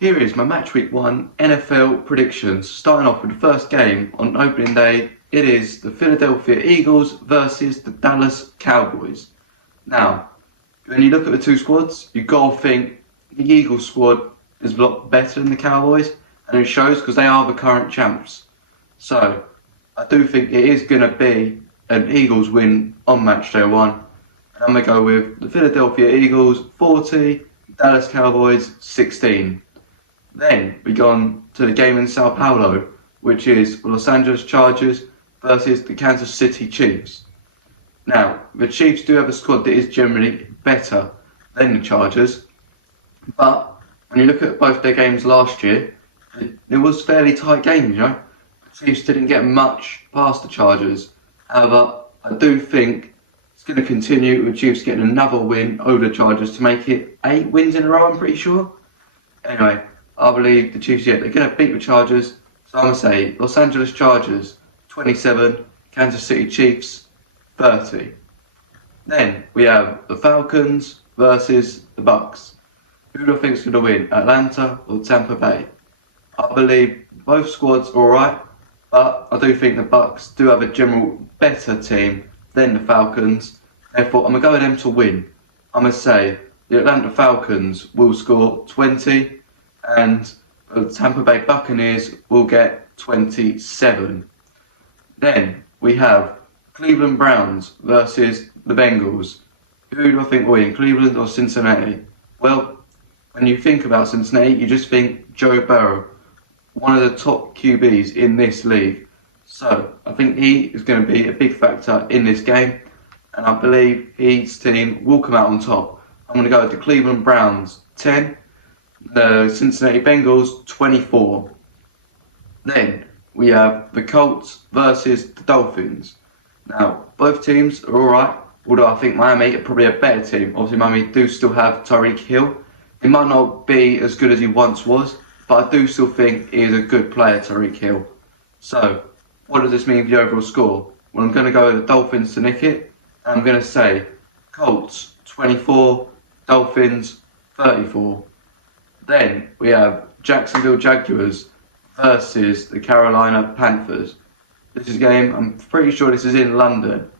Here is my match week 1 NFL predictions. Starting off with the first game on opening day, it is the Philadelphia Eagles versus the Dallas Cowboys. Now, when you look at the two squads, you've got to think the Eagles squad is a lot better than the Cowboys, and it shows because they are the current champs. So, I do think it is going to be an Eagles win on match day 1. And I'm going to go with the Philadelphia Eagles 40, Dallas Cowboys 16. Then we go on to the game in Sao Paulo, which is Los Angeles Chargers versus the Kansas City Chiefs. Now, the Chiefs do have a squad that is generally better than the Chargers, but when you look at both their games last year, it was fairly tight games, The Chiefs didn't get much past the Chargers. However, I do think it's going to continue with Chiefs getting another win over the Chargers to make it 8 wins in a row, I'm pretty sure. Anyway, I believe the Chiefs, they're going to beat the Chargers. So I'm going to say Los Angeles Chargers 27, Kansas City Chiefs 30. Then we have the Falcons versus the Bucks. Who do I think is going to win, Atlanta or Tampa Bay? I believe both squads are alright, but I do think the Bucks do have a general better team than the Falcons. Therefore, I'm going to go with them to win. I'm going to say the Atlanta Falcons will score 20 and the Tampa Bay Buccaneers will get 27. Then we have Cleveland Browns versus the Bengals. Who do I think will win, Cleveland or Cincinnati? Well, when you think about Cincinnati, you just think Joe Burrow, one of the top QBs in this league. So I think he is going to be a big factor in this game, and I believe his team will come out on top. I'm going to go with the Cleveland Browns 10, the Cincinnati Bengals 24. Then we have the Colts versus the Dolphins. Now, both teams are alright, although I think Miami are probably a better team. Obviously, Miami do still have Tyreek Hill. He might not be as good as he once was, but I do still think he is a good player, Tyreek Hill. So, what does this mean for the overall score? Well, I'm going to go with the Dolphins to nick it. And I'm going to say Colts 24, Dolphins 34. Then we have Jacksonville Jaguars versus the Carolina Panthers. This is a game, I'm pretty sure this is in London.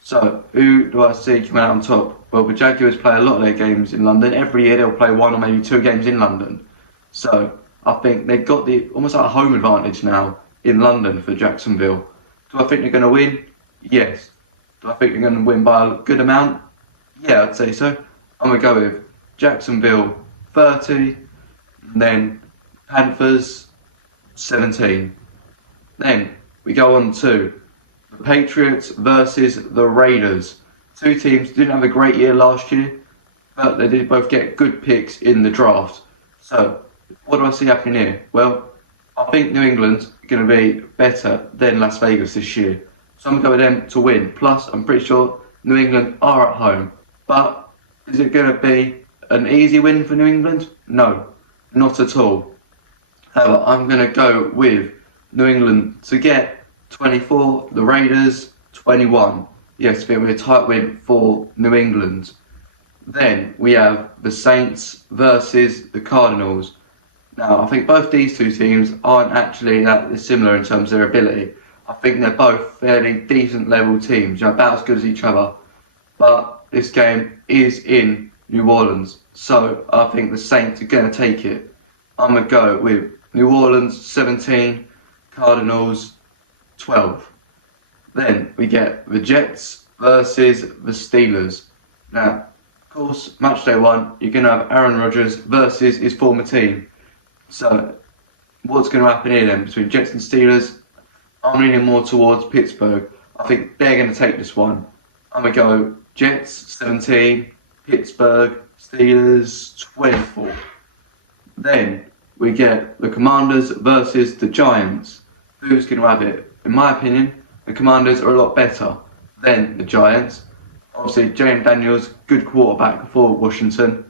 So, who do I see coming out on top? Well, the Jaguars play a lot of their games in London. Every year they'll play 1 or maybe 2 games in London. So, I think they've got the almost like a home advantage now in London for Jacksonville. Do I think they're going to win? Yes. Do I think they're going to win by a good amount? Yeah, I'd say so. I'm going to go with Jacksonville 30, and then Panthers 17. Then we go on to the Patriots versus the Raiders. Two teams didn't have a great year last year, but they did both get good picks in the draft. So, what do I see happening here? Well, I think New England's going to be better than Las Vegas this year. So I'm going to go with them to win. Plus, I'm pretty sure New England are at home. But is it going to be an easy win for New England? No, not at all. However, I'm going to go with New England to get 24, the Raiders 21. Yes, it'll be a tight win for New England. Then we have the Saints versus the Cardinals. Now, I think both these two teams aren't actually that similar in terms of their ability. I think they're both fairly decent level teams, about as good as each other. But this game is in New Orleans, so I think the Saints are going to take it. I'm going to go with New Orleans 17, Cardinals 12. Then we get the Jets versus the Steelers. Now, of course, match day 1, you're going to have Aaron Rodgers versus his former team. So, what's going to happen here then between Jets and Steelers? I'm leaning more towards Pittsburgh. I think they're going to take this one. I'm going to go Jets 17, Pittsburgh Steelers 24. Then we get the Commanders versus the Giants. Who's going to have it? In my opinion, the Commanders are a lot better than the Giants. Obviously, James Daniels, good quarterback for Washington.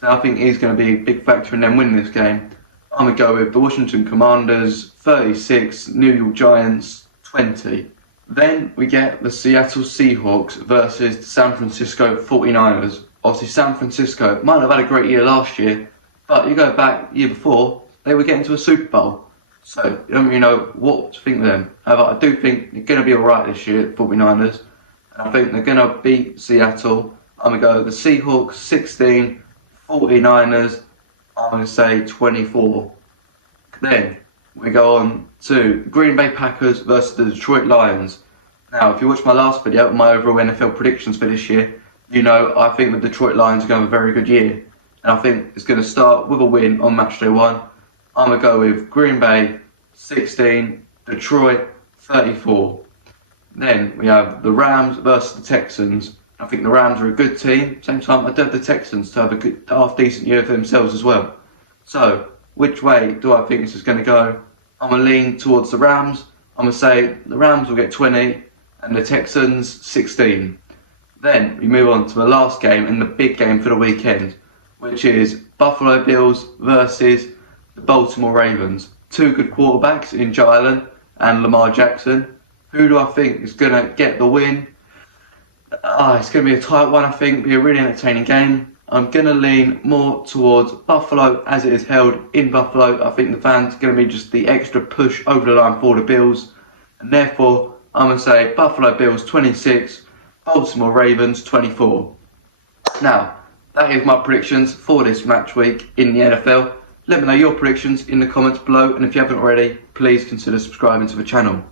So I think he's going to be a big factor in them winning this game. I'm going to go with the Washington Commanders 36, New York Giants 20. Then we get the Seattle Seahawks versus the San Francisco 49ers. Obviously, San Francisco might have had a great year last year, But you go back year before, they were getting to a Super Bowl. So you don't really know what to think of them. However, I do think they're going to be alright this year, 49ers. And I think they're going to beat Seattle. I'm going to go the Seahawks 16, 49ers, I'm going to say 24. Then we go on to Green Bay Packers versus the Detroit Lions. Now, if you watched my last video, my overall NFL predictions for this year, you know I think the Detroit Lions are going to have a very good year. And I think it's going to start with a win on match day 1. I'm going to go with Green Bay 16, Detroit 34. Then we have the Rams versus the Texans. I think the Rams are a good team. Same time, I do have the Texans to have a good, half-decent year for themselves as well. So, which way do I think this is going to go? I'm going to lean towards the Rams. I'm going to say the Rams will get 20 and the Texans 16. Then we move on to the last game and the big game for the weekend, which is Buffalo Bills versus the Baltimore Ravens. Two good quarterbacks in Joe Allen and Lamar Jackson. Who do I think is going to get the win? It's going to be a tight one, I think. Be a really entertaining game. I'm going to lean more towards Buffalo as it is held in Buffalo. I think the fans are going to be just the extra push over the line for the Bills. And therefore, I'm going to say Buffalo Bills 26, Baltimore Ravens 24. Now, that is my predictions for this match week in the NFL. Let me know your predictions in the comments below. And if you haven't already, please consider subscribing to the channel.